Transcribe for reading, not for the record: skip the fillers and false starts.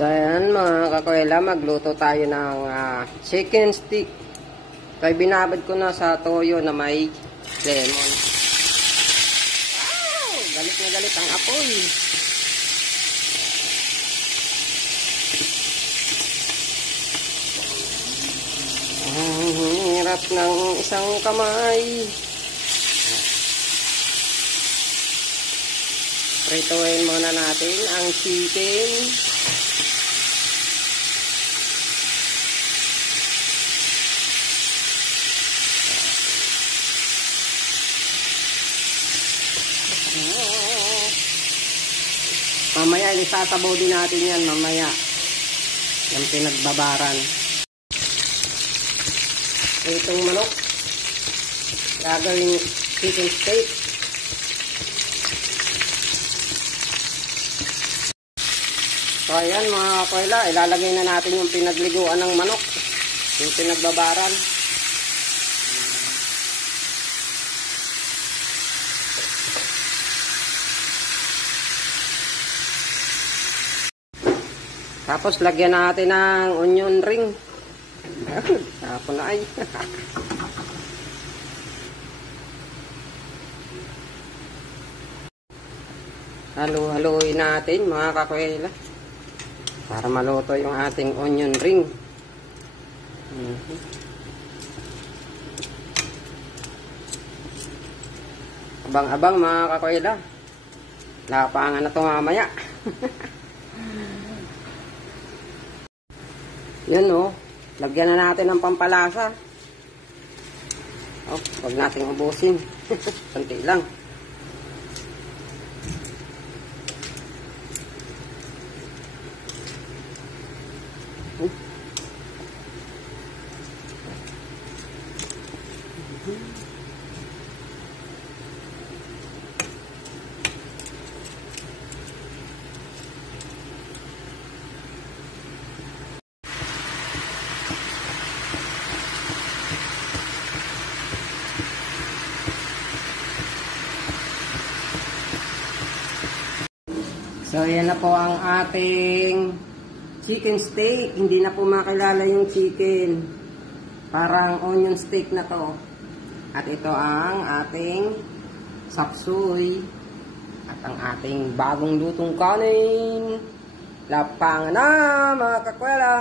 So ayan mga kakwela, magluto tayo ng chicken stick. Kaya binabad ko na sa toyo na may lemon. Wow! Galit na galit ang apoy. Ang hirap ng isang kamay. Prituin muna natin ang chicken. Mamaya isasabaw din natin yan mamaya. Yung pinagbabaran. Itong manok. Gagawing chicken steak. So ayan mga kakwela, ilalagay na natin yung pinagliguan ng manok. Yung pinagbabaran. Tapos lagyan natin ng onion ring. Tapos na ay. Halo-haloin natin mga kakwela. Para maluto yung ating onion ring. Abang-abang mga kakwela. Lapangan na ito mamaya. Yan o. Lagyan na natin ng pampalasa. Huwag nating ubusin. Kunti lang. So, yan na po ang ating chicken steak. Hindi na po makilala yung chicken. Parang onion steak na to. At ito ang ating sapsuy. At ang ating bagong lutong kanin. Lapangan na mga kakwela!